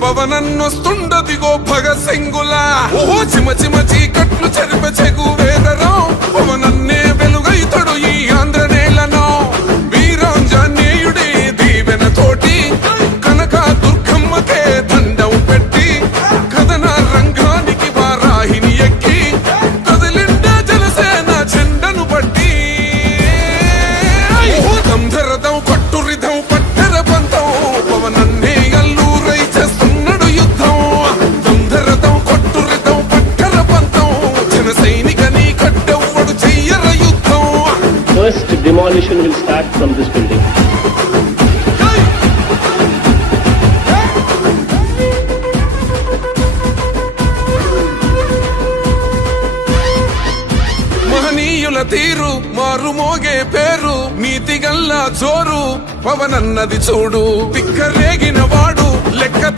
పవనన్నొస్తుండదిగో భగత్ సింగులా ఓహో చిమ చిమ చీకట్లు చెరిప చెగు వేదరం పవనన్నే వెలుగైతడు ఈ ఆంధ్ర నేలను వీరాంజనేయుడి దీవెన తోటి కనక దుర్గమ్మకే దండం పెట్టి కథన రంగానికి వారాహిని ఎక్కి కదిలిండ జనసేన జెండను బట్టి దంధరదం కొట్టురిదం పట్టర పంతం పవనన్నే అల్లూరై చేస్తున్నాడు యుద్ధం దంధరదం కొట్టురిదం పట్టర పంతం జన సైనికని కట్టెవ్వడు చెయ్యర యుద్ధం. First demolition will start from this building. మహనీయుల తీరు మారుమోగే పేరు నీతి గల్లా జోరు పవనన్నది చూడు పిక్కరేగిన వాడు లెక్క